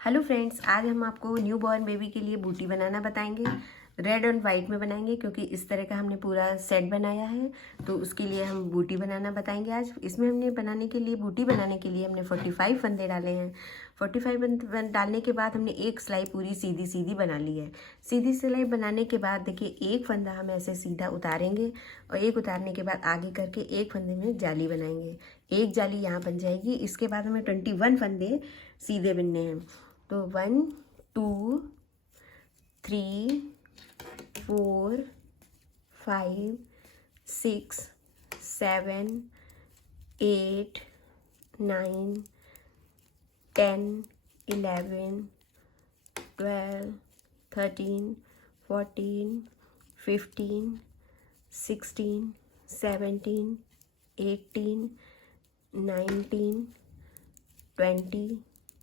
Hello friends, आज हम आपको न्यू बॉर्न बेबी के लिए बूटी बनाना बताएंगे। रेड और वाइट में बनाएंगे क्योंकि इस तरह का हमने पूरा सेट बनाया है, तो उसके लिए हम बूटी बनाना बताएंगे आज। इसमें हमने बूटी बनाने के लिए हमने 45 फंदे डाले हैं। 45 डालने के बाद हमने एक सिलाई पूरी सीधी सीधी बना ली है। सीधी सिलाई बनाने के बाद देखिए, एक फंदा हम ऐसे सीधा उतारेंगे और एक उतारने के बाद आगे करके एक फंदे में जाली बनाएंगे। एक जाली यहाँ बन जाएगी। इसके बाद हमें 21 फंदे सीधे बिनने हैं। तो 1 2 3 4 5 6 7 8 9 10 11 12 13 14 15 16 17 18 19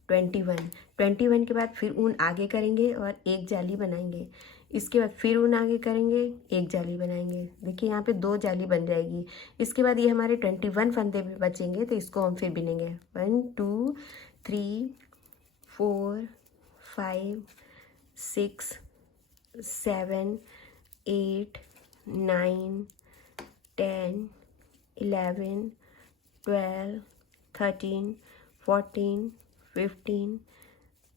20 21 के बाद फिर ऊन आगे करेंगे और एक जाली बनाएंगे। इसके बाद फिर ऊन आगे करेंगे, एक जाली बनाएंगे। देखिए यहाँ पे 2 जाली बन जाएगी। इसके बाद ये हमारे 21 फंदे भी बचेंगे, तो इसको हम फिर बिनेंगे। 1 2 3 4 5 6 7 8 9 10 11 12 13 14 15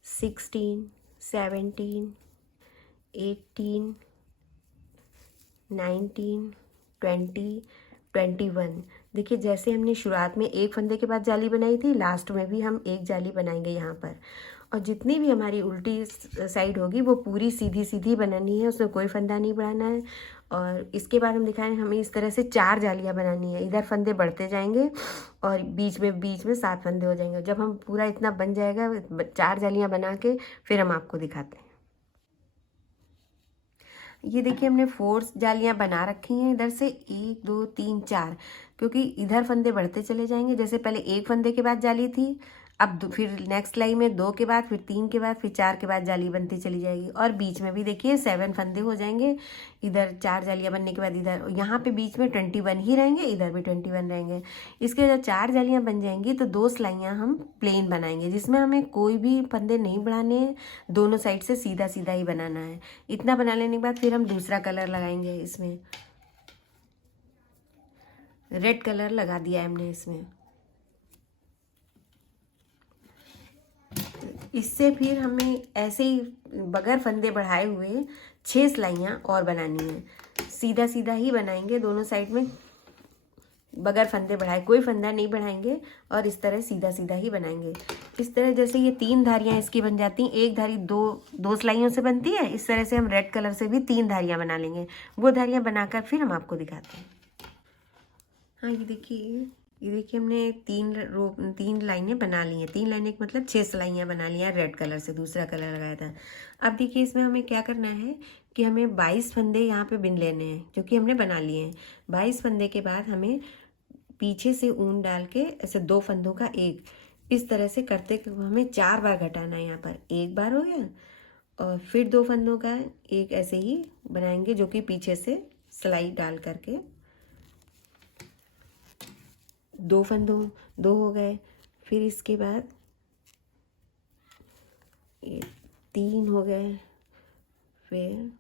16 17 18 19 20 21। देखिए, जैसे हमने शुरुआत में एक फंदे के बाद जाली बनाई थी, लास्ट में भी हम एक जाली बनाएंगे यहाँ पर। और जितनी भी हमारी उल्टी साइड होगी वो पूरी सीधी सीधी बनानी है, उसमें कोई फंदा नहीं बढ़ाना है। और इसके बाद हम दिखाएं, हमें इस तरह से 4 जालियाँ बनानी है। इधर फंदे बढ़ते जाएंगे और बीच में 7 फंदे हो जाएंगे। जब हम पूरा इतना बन जाएगा, 4 जालियाँ बना के फिर हम आपको दिखाते हैं। ये देखिए, हमने 4 जालियाँ बना रखी हैं। इधर से 1 2 3 4, क्योंकि इधर फंदे बढ़ते चले जाएंगे। जैसे पहले एक फंदे के बाद जाली थी, अब फिर नेक्स्ट लाइन में 2 के बाद, फिर 3 के बाद, फिर 4 के बाद जाली बनती चली जाएगी। और बीच में भी देखिए 7 फंदे हो जाएंगे। इधर 4 जालियाँ बनने के बाद इधर, यहाँ पे बीच में 21 ही रहेंगे, इधर भी 21 रहेंगे। इसके जब 4 जालियाँ बन जाएंगी तो 2 सिलाइयाँ हम प्लेन बनाएंगे, जिसमें हमें कोई भी फंदे नहीं बढ़ाने हैं। दोनों साइड से सीधा सीधा ही बनाना है। इतना बना लेने के बाद फिर हम दूसरा कलर लगाएंगे। इसमें रेड कलर लगा दिया है हमने इसमें। इससे फिर हमें ऐसे ही बगैर फंदे बढ़ाए हुए 6 सिलाइयाँ और बनानी है। सीधा सीधा ही बनाएंगे दोनों साइड में, बगैर फंदे बढ़ाए, कोई फंदा नहीं बढ़ाएंगे। और इस तरह सीधा सीधा ही बनाएंगे। इस तरह जैसे ये 3 धारियाँ इसकी बन जाती हैं। एक धारी दो सिलाइयों से बनती है। इस तरह से हम रेड कलर से भी 3 धारियाँ बना लेंगे। वो धारियाँ बनाकर फिर हम आपको दिखाते हैं। हाँ, ये देखिए हमने 3 लाइनें बना ली हैं। 3 लाइनें का मतलब 6 सिलाइयाँ बना ली हैं रेड कलर से, दूसरा कलर लगाया था। अब देखिए, इसमें हमें क्या करना है कि हमें 22 फंदे यहाँ पे बिन लेने हैं, जो कि हमने बना लिए हैं। 22 फंदे के बाद हमें पीछे से ऊन डाल के ऐसे 2 फंदों का एक, इस तरह से करते हमें 4 बार घटाना है। यहाँ पर एक बार हो गया और फिर 2 फंदों का एक ऐसे ही बनाएंगे, जो कि पीछे से सिलाई डाल करके 2 फंदों 2 हो गए। फिर इसके बाद ये 3 हो गए। फिर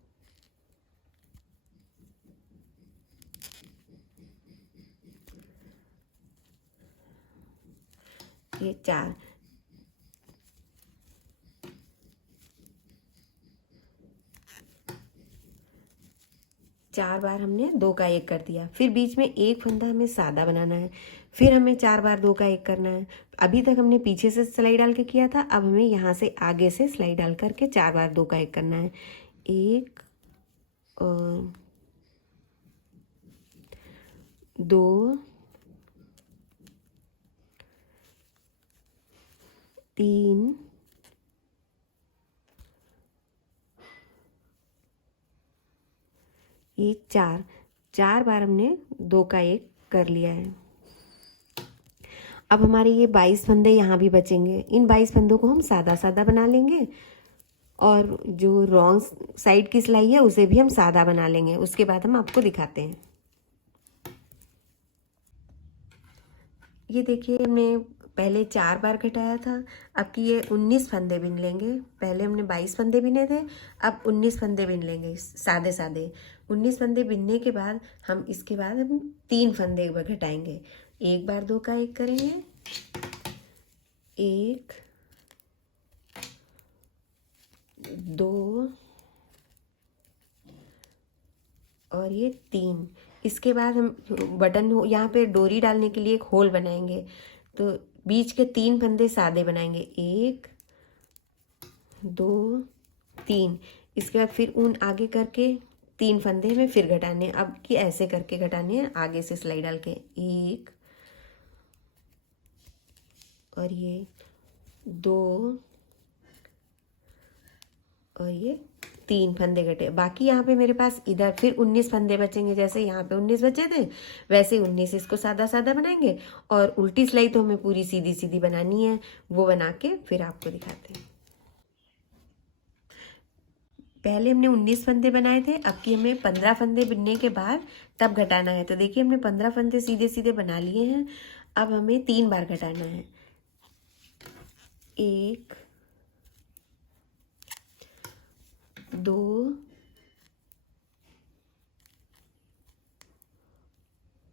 ये 4, 4 बार हमने 2 का 1 कर दिया। फिर बीच में एक फंदा हमें सादा बनाना है। फिर हमें 4 बार 2 का 1 करना है। अभी तक हमने पीछे से सिलाई डाल के किया था, अब हमें यहाँ से आगे से सिलाई डाल करके 4 बार 2 का 1 करना है। 1 और 2 3 ये 4 बार हमने 2 का 1 कर लिया है। अब हमारे ये 22 फंदे यहाँ भी बचेंगे। इन 22 फंदों को हम सादा सादा बना लेंगे और जो रॉन्ग साइड की सिलाई है उसे भी हम सादा बना लेंगे। उसके बाद हम आपको दिखाते हैं। ये देखिए, हमने पहले 4 बार घटाया था। अब की ये 19 फंदे बिन लेंगे। पहले हमने 22 फंदे बिने थे, अब 19 फंदे बिन लेंगे सादे सादे। 19 फंदे बिनने के बाद हम इसके बाद हम 3 फंदे घटाएंगे। एक बार 2 का 1 करेंगे, 1 2 और ये 3। इसके बाद हम बटन यहाँ पे डोरी डालने के लिए एक होल बनाएंगे, तो बीच के 3 फंदे सादे बनाएंगे, 1 2 3। इसके बाद फिर ऊन आगे करके 3 फंदे में फिर घटाने हैं। अब की ऐसे करके घटाने हैं, आगे से सिलाई डाल के, 1 और ये 2 और ये 3 फंदे घटे। बाकी यहाँ पे मेरे पास इधर फिर 19 फंदे बचेंगे। जैसे यहाँ पे 19 बचे थे वैसे 19 इसको सादा सादा बनाएंगे, और उल्टी सिलाई तो हमें पूरी सीधी सीधी बनानी है, वो बना के फिर आपको दिखाते हैं। पहले हमने 19 फंदे बनाए थे, अब की हमें 15 फंदे बिनने के बाद तब घटाना है। तो देखिए हमने 15 फंदे सीधे सीधे बना लिए हैं। अब हमें 3 बार घटाना है, 1 2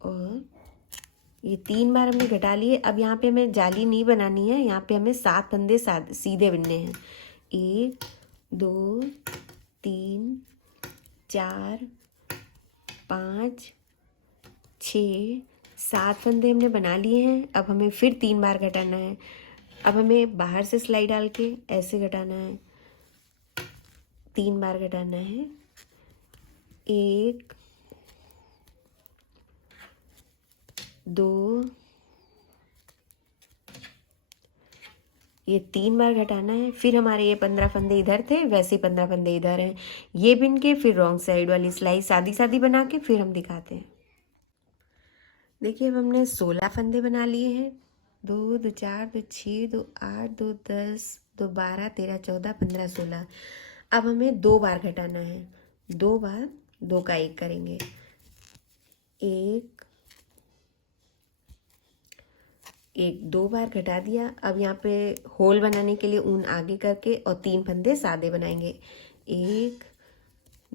और ये 3 बार हमने घटा लिए। अब यहाँ पे हमें जाली नहीं बनानी है, यहाँ पे हमें 7 फंदे सीधे बिनने हैं, 1 2 3 4 5 6 7 फंदे हमने बना लिए हैं। अब हमें फिर 3 बार घटाना है। अब हमें बाहर से सिलाई डाल के ऐसे घटाना है, 3 बार घटाना है, 1 2 ये 3 बार घटाना है। फिर हमारे ये 15 फंदे इधर थे, वैसे ही 15 फंदे इधर हैं। ये बिन के फिर रॉन्ग साइड वाली सिलाई सादी सादी बना के फिर हम दिखाते हैं। देखिए अब हमने 16 फंदे बना लिए हैं, 2 2 4 2 6 2 8 2 10 2 12 13 14 15 16। अब हमें 2 बार घटाना है, 2 बार 2 का 1 करेंगे, 1 2 बार घटा दिया। अब यहाँ पे होल बनाने के लिए ऊन आगे करके और 3 फंदे सादे बनाएंगे, 1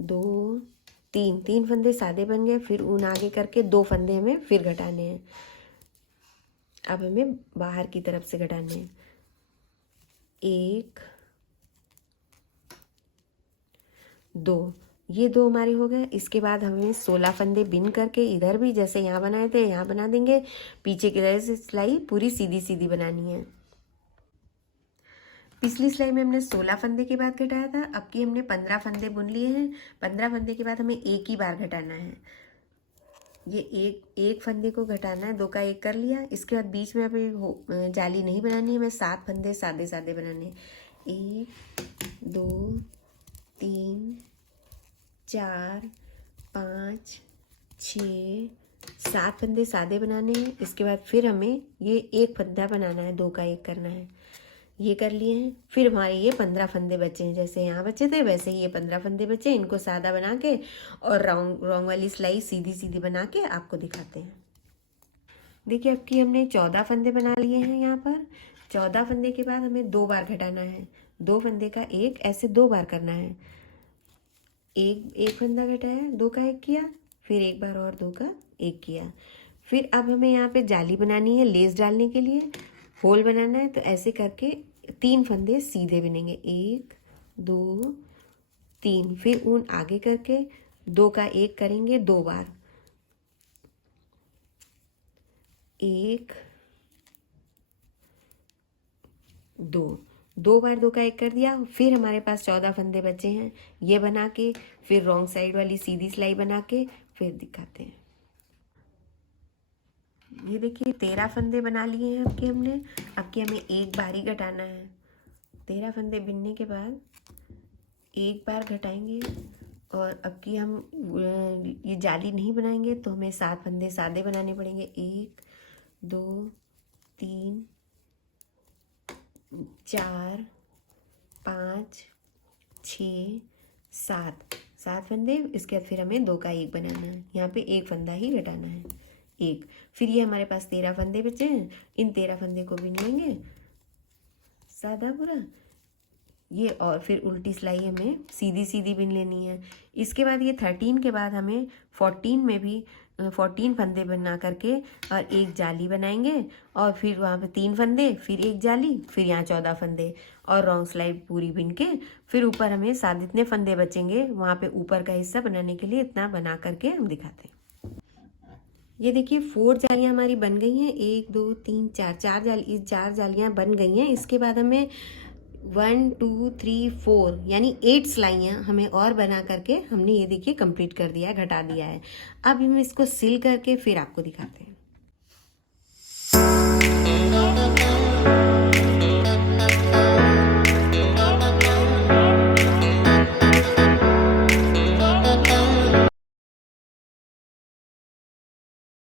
2 3 फंदे सादे बन गए। फिर ऊन आगे करके 2 फंदे हमें फिर घटाने हैं। अब हमें बाहर की तरफ से घटाने हैं, 1 2 ये 2 हमारे हो गए। इसके बाद हमें 16 फंदे बिन करके इधर भी जैसे यहाँ बनाए थे यहाँ बना देंगे। पीछे की तरह से सिलाई पूरी सीधी सीधी बनानी है। पिछली सिलाई में हमने 16 फंदे के बाद घटाया था, अब की हमने 15 फंदे बुन लिए हैं। 15 फंदे के बाद हमें एक ही बार घटाना है। ये एक फंदे को घटाना है, 2 का 1 कर लिया। इसके बाद बीच में हमें जाली नहीं बनानी है, हमें 7 फंदे सादे सादे बनाने हैं, 1 2 3 4 5 6 7 फंदे सादे बनाने हैं। इसके बाद फिर हमें ये एक फंदा बनाना है, 2 का 1 करना है, ये कर लिए हैं। फिर हमारे ये 15 फंदे बचे हैं, जैसे यहाँ बचे थे वैसे ही ये 15 फंदे बचे हैं। इनको सादा बना के और राउंड वाली सिलाई सीधी सीधी बना के आपको दिखाते हैं। देखिए अब की हमने 14 फंदे बना लिए हैं। यहाँ पर 14 फंदे के बाद हमें 2 बार घटाना है, 2 फंदे का 1 ऐसे 2 बार करना है। एक फंदा घटाया, 2 का 1 किया, फिर एक बार और 2 का 1 किया। फिर अब हमें यहाँ पे जाली बनानी है, लेस डालने के लिए होल बनाना है। तो ऐसे करके 3 फंदे सीधे बिनेंगे, 1 2 3। फिर ऊन आगे करके 2 का 1 करेंगे 2 बार, 1 2 बार 2 का 1 कर दिया। फिर हमारे पास 14 फंदे बचे हैं, ये बना के फिर रॉन्ग साइड वाली सीधी सिलाई बना के फिर दिखाते हैं। ये देखिए 13 फंदे बना लिए हैं अब हमने। अब हमें एक बार ही घटाना है। 13 फंदे बिनने के बाद एक बार घटाएंगे, और अब की हम ये जाली नहीं बनाएंगे तो हमें 7 फंदे सादे बनाने पड़ेंगे, 1 2 3 4 5 6 7 फंदे। इसके बाद फिर हमें 2 का 1 बनाना है, यहाँ पे एक फंदा ही घटाना है, एक। फिर ये हमारे पास 13 फंदे बचे हैं, इन 13 फंदे को बिन लेंगे सादा पूरा ये, और फिर उल्टी सिलाई हमें सीधी सीधी बिन लेनी है। इसके बाद ये 13 के बाद हमें 14 में भी 14 फंदे बना करके और एक जाली बनाएंगे, और फिर वहाँ पे 3 फंदे, फिर एक जाली, फिर यहाँ 14 फंदे और रॉन्ग सिलाई पूरी बिन के फिर ऊपर हमें साथ जितने फंदे बचेंगे वहाँ पे ऊपर का हिस्सा बनाने के लिए इतना बना करके हम दिखाते हैं। ये देखिए 4 जालियाँ हमारी बन गई हैं, 1 2 3 4, 4 जाली, इस 4 जालियाँ बन गई हैं। इसके बाद हमें 1 2 3 4 यानी 8 सिलाइयाँ हमें और बना करके हमने ये देखिए कंप्लीट कर दिया है, घटा दिया है। अब हम इसको सिल करके फिर आपको दिखाते हैं।